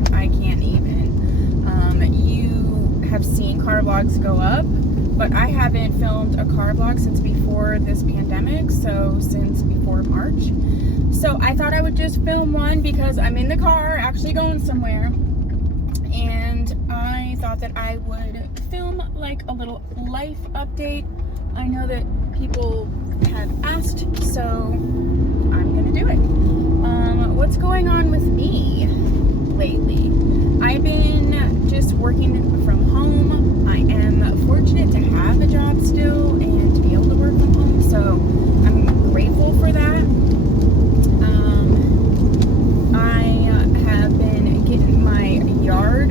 vlog, I can't even. You have seen car vlogs go up, but I haven't filmed a car vlog since before this pandemic, so since before March. So I thought I would just film one because I'm in the car actually going somewhere, and I thought that I would film like a little life update. I know that people have asked, so I'm gonna do it. What's going on with me lately? I've been just working from home. I am fortunate to have a job still and to be able to work from home, so I'm grateful for that. I have been getting my yard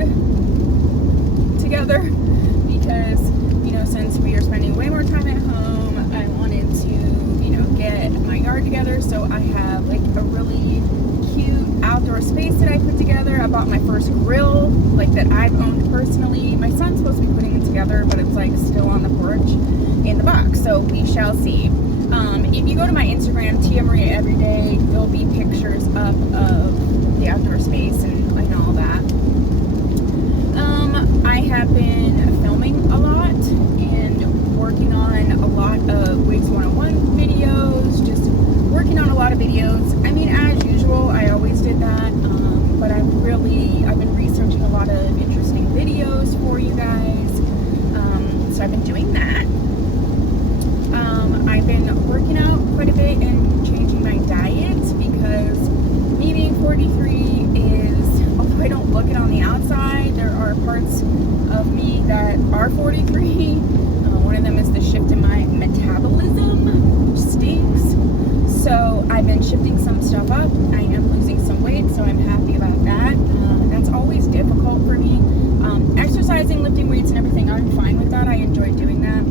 together because, since we are spending way more time at home, I wanted to, get my yard together. So I have like a really cute outdoor space that I put together. I bought my first grill, like that I've owned personally. My son's supposed to be putting it together, but it's like still on the porch in the box. So we shall see. If you go to my Instagram, Tia Maria Everyday, there'll be pictures up of the outdoor space and all that. I have been filming a lot and working on a lot of Wigs 101 videos, just working on a lot of videos. I mean, as usual, I always did that, but I've been researching a lot of interesting videos for you guys, so I've been doing that. I've been working out quite a bit and changing my diet because me being 43 is, although I don't look it on the outside, there are parts of me that are 43. One of them is the shift in my metabolism, which stinks. So I've been shifting some stuff up. I am losing some weight, so I'm happy about that. That's always difficult for me. Exercising, lifting weights and everything, I'm fine with that. I enjoy doing that.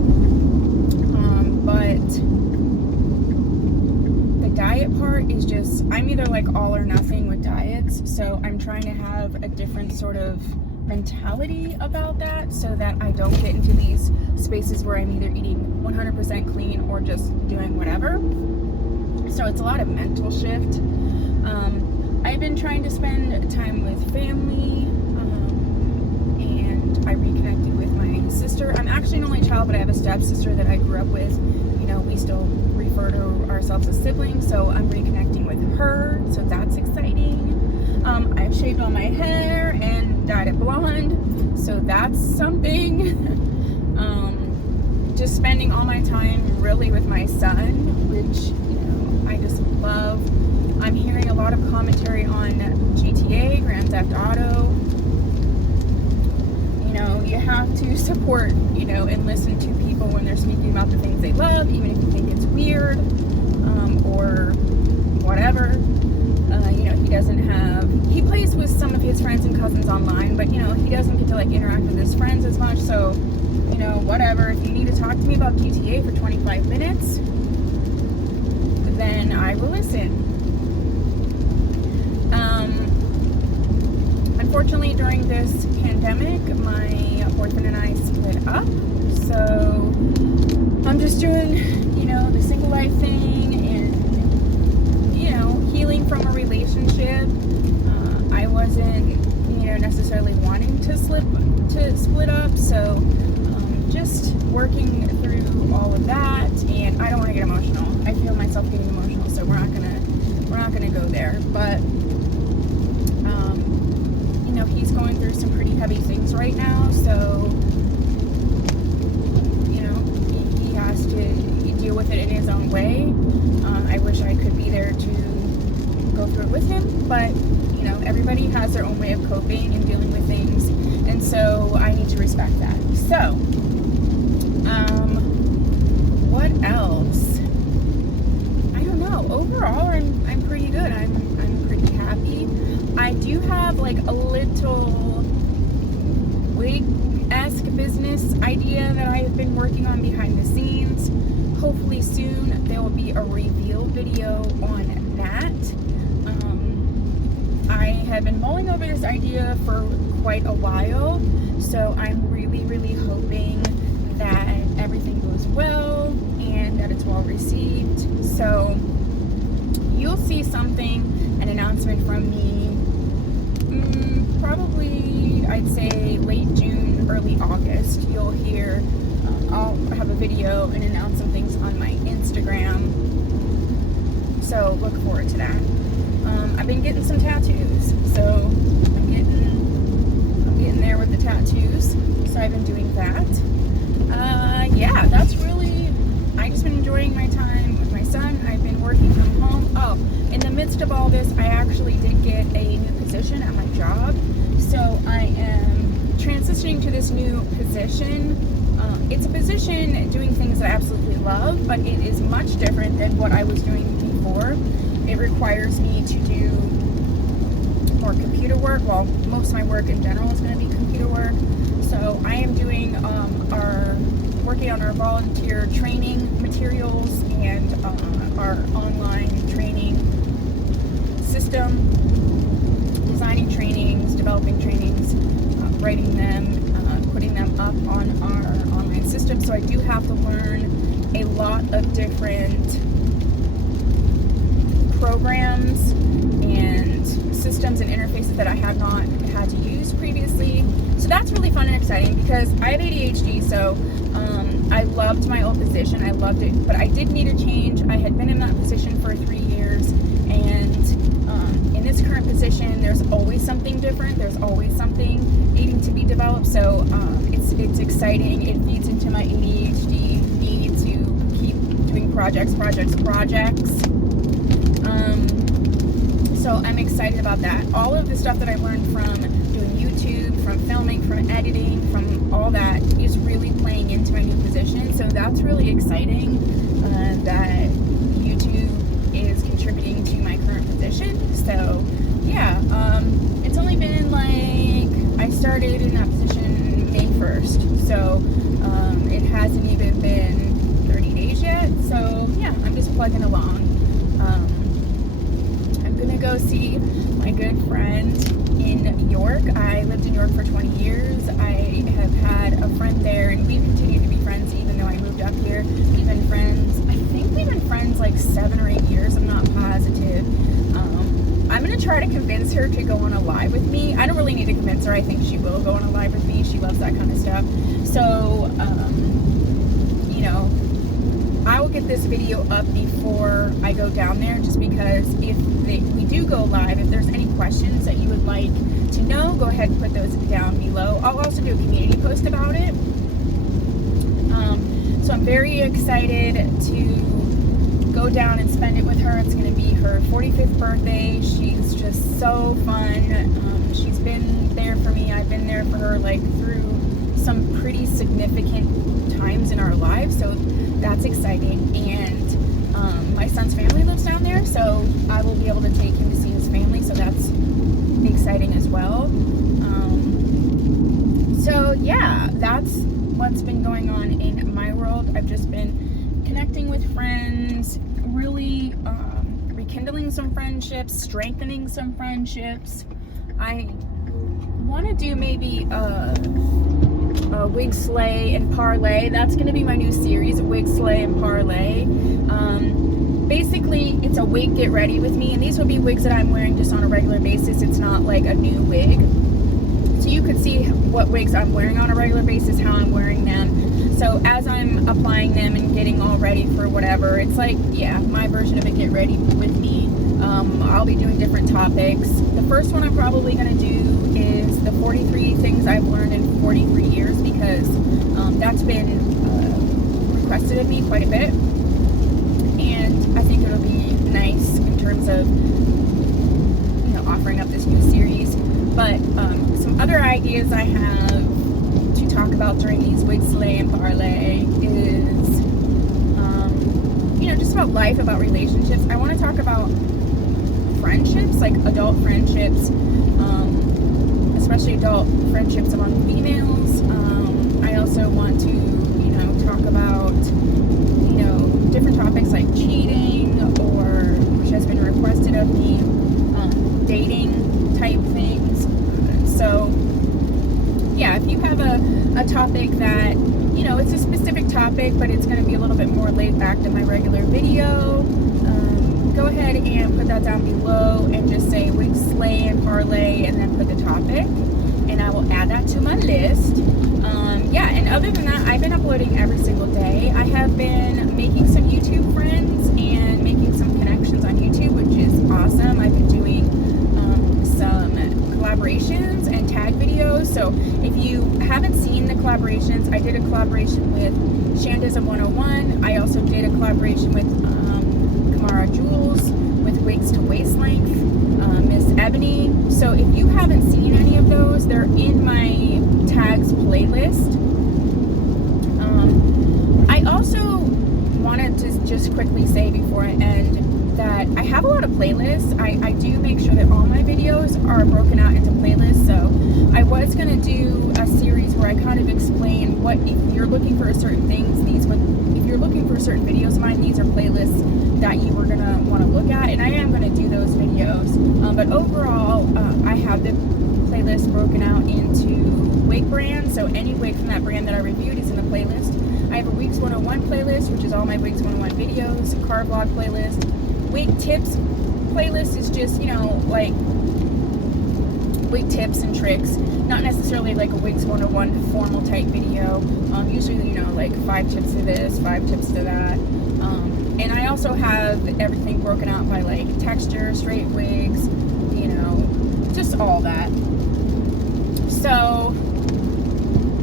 But the diet part is just, I'm either like all or nothing with diets. So I'm trying to have a different sort of mentality about that so that I don't get into these spaces where I'm either eating 100% clean or just doing whatever. So it's a lot of mental shift. I've been trying to spend time with family, and I reconnected with my sister. I'm actually an only child, but I have a stepsister that I grew up with. We still refer to ourselves as siblings, so I'm reconnecting with her, so that's exciting. I've shaved all my hair and dyed it blonde, so that's something. Just spending all my time really with my son, which I just love. I'm hearing a lot of commentary on GTA, Grand Theft Auto. You have to support, and listen to people when they're speaking about the things they love, even if you think it's weird, or whatever. He plays with some of his friends and cousins online, but, he doesn't get to, interact with his friends as much, so, whatever. If you need to talk to me about GTA for 25 minutes, then I will listen. Unfortunately, during this pandemic, my boyfriend and I split up, so I'm just doing, the single life thing and, healing from a relationship. I wasn't, necessarily wanting to split up, so just working through all of that, and I don't want to get emotional. I feel myself getting emotional, so we're not gonna go there, but he's going through some pretty heavy things right now, so he has to deal with it in his own way. I wish I could be there to go through it with him, but everybody has their own way of coping and dealing with things, and so I need to respect that. So what else? I don't know. Overall, I'm pretty good. I'm pretty happy. I do have like a little wig-esque business idea that I have been working on behind the scenes. Hopefully soon there will be a reveal video on that. I have been mulling over this idea for quite a while, so I'm really hoping that everything goes well and that it's well received. So you'll see something, an announcement from me I'd say late June, early August, you'll hear, I'll have a video and announce some things on my Instagram. So look forward to that. I've been getting some tattoos, so I'm getting there with the tattoos. So I've been doing that. Yeah, that's really, I just been enjoying my time with my son. I've been working from home. Oh, in the midst of all this, I actually did get a new position at my job. So I am transitioning to this new position. It's a position doing things that I absolutely love, but it is much different than what I was doing before. It requires me to do more computer work. Well, most of my work in general is going to be computer work. So I am doing working on our volunteer training materials and our online training system, designing trainings, developing trainings, writing them, putting them up on our online system. So I do have to learn a lot of different programs and systems and interfaces that I have not had to use previously. So that's really fun and exciting because I have ADHD, so I loved my old position. I loved it, but I did need a change. I had been in that position for 3 years, and in this current position, there's always something different. There's always something needing to be developed. So it's exciting. It feeds into my ADHD need to keep doing projects. So I'm excited about that. All of the stuff that I learned from doing YouTube, from filming, from editing, from all that is really playing into my new position. So that's really exciting that YouTube is contributing to my current position. So yeah, it's only been I started in that position May 1st. So it hasn't even been 30 days yet. So yeah, I'm just plugging along. I'm gonna go see my good friend in York. I lived in York for 20 years. I have had a friend there, and we've continued to be friends even though I moved up here. We've been friends, I think we've been friends 7 or 8 years. I'm not positive. I'm gonna try to convince her to go on a live with me. I don't really need to convince her. I think she will go on a live with me. She loves that kind of stuff. So, I will get this video up before I go down there, just because if we do go live, if there's any questions that you would like to know, go ahead and put those down below. I'll also do a community post about it. So I'm very excited to go down and spend it with her. It's going to be her 45th birthday. She's just so fun. She's been there for me. I've been there for her through some pretty significant times in our lives. So that's exciting. And my son's family lives down there, so I will be able to take him to see his family. So that's exciting as well. So yeah, that's what's been going on in my world. I've just been connecting with friends, really rekindling some friendships, strengthening some friendships. I want to do maybe a wig slay and parlay. That's going to be my new series, wig slay and parlay. Basically, it's a wig get ready with me, and these will be wigs that I'm wearing just on a regular basis. It's not like a new wig. So you could see what wigs I'm wearing on a regular basis, how I'm wearing them. So as I'm applying them and getting all ready for whatever, it's my version of a get ready with me. I'll be doing different topics. The first one I'm probably going to do is the 43 things I've learned in 43 years, because that's been requested of me quite a bit. And I think it'll be nice in terms of offering up this new series. But some other ideas I have to talk about during these wig slay and parlay is just about life, about relationships. I want to talk about friendships, adult friendships, especially adult friendships among females. I also want to talk about different topics like cheating, or which has been requested of me, dating type things. So yeah, if you have a topic that it's a specific topic, but it's going to be a little bit more laid back than my regular video, go ahead and put that down below and just say wig slay and parlay, and then put the topic, and I will add that playlist. Yeah, and other than that, I've been uploading every single day. I have been making some YouTube friends and making some connections on YouTube, which is awesome. I've been doing some collaborations and tag videos. So if you haven't seen the collaborations, I did a collaboration with Shandism 101. I also did a collaboration with Kamara Jules, with Wigs to Waist Length, Miss Ebony. So if you haven't seen any of those, they're in my tags playlist. I also wanted to just quickly say before I end that I have a lot of playlists. I do make sure that all my videos are broken out into playlists. So I was going to do a series where I kind of explain what, if you're looking for certain things, if you're looking for certain videos of mine, these are playlists that you were going to want to look at, and I am going to do those videos. But overall, I have the playlist broken out into wig brands, so any wig from that brand that I reviewed is in the playlist. I have a Wigs 101 playlist, which is all my Wigs 101 videos, a car vlog playlist. Wig tips playlist is just, you know, like wig tips and tricks, not necessarily like a Wigs 101 formal type video. Usually, you know, like 5 tips to this, 5 tips to that. And I also have everything broken out by like texture, straight wigs, you know, just all that. So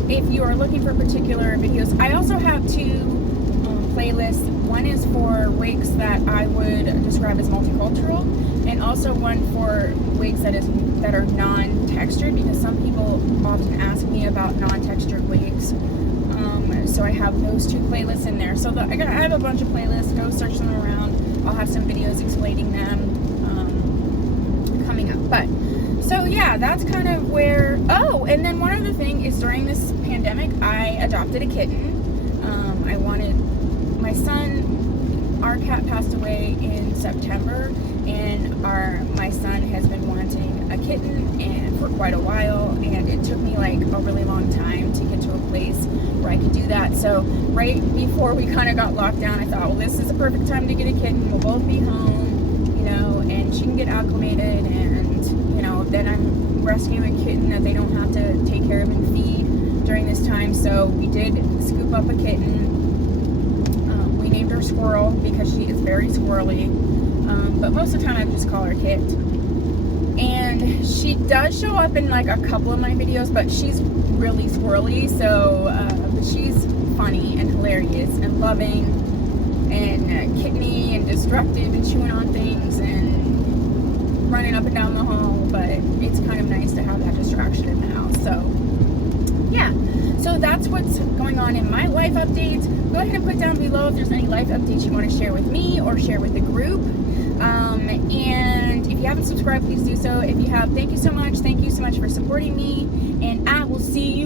if you are looking for particular videos, I also have 2 playlists. One is for wigs that I would describe as multicultural, and also one for wigs that are non-textured, because some people often ask me about non-textured wigs. So I have those 2 playlists in there. So I have a bunch of playlists. Go search them around. I'll have some videos explaining them coming up. But so yeah, that's kind of where. Oh, and then one other thing is, during this pandemic, I adopted a kitten. I wanted my son. Our cat passed away in September, and my son has been wanting a kitten and for quite a while, and it took me like a really long time to get to a place where I could do that. So right before we kind of got locked down, I thought, well, this is a perfect time to get a kitten. We'll both be home, you know, and she can get acclimated, and you know, then I'm rescuing a kitten that they don't have to take care of and feed during this time. So we did scoop up a kitten. We named her Squirrel because she is very squirrely, but most of the time I just call her Kit. And she does show up in like a couple of my videos, but she's really squirrely. So but she's funny and hilarious and loving and kitteny and destructive and chewing on things and running up and down the hall. But it's kind of nice to have that distraction in the house. So yeah, so that's what's going on in my life updates. Go ahead and put down below if there's any life updates you want to share with me or share with the group. And if you haven't subscribed, please do so. If you have, thank you so much. Thank you so much for supporting me, and I will see you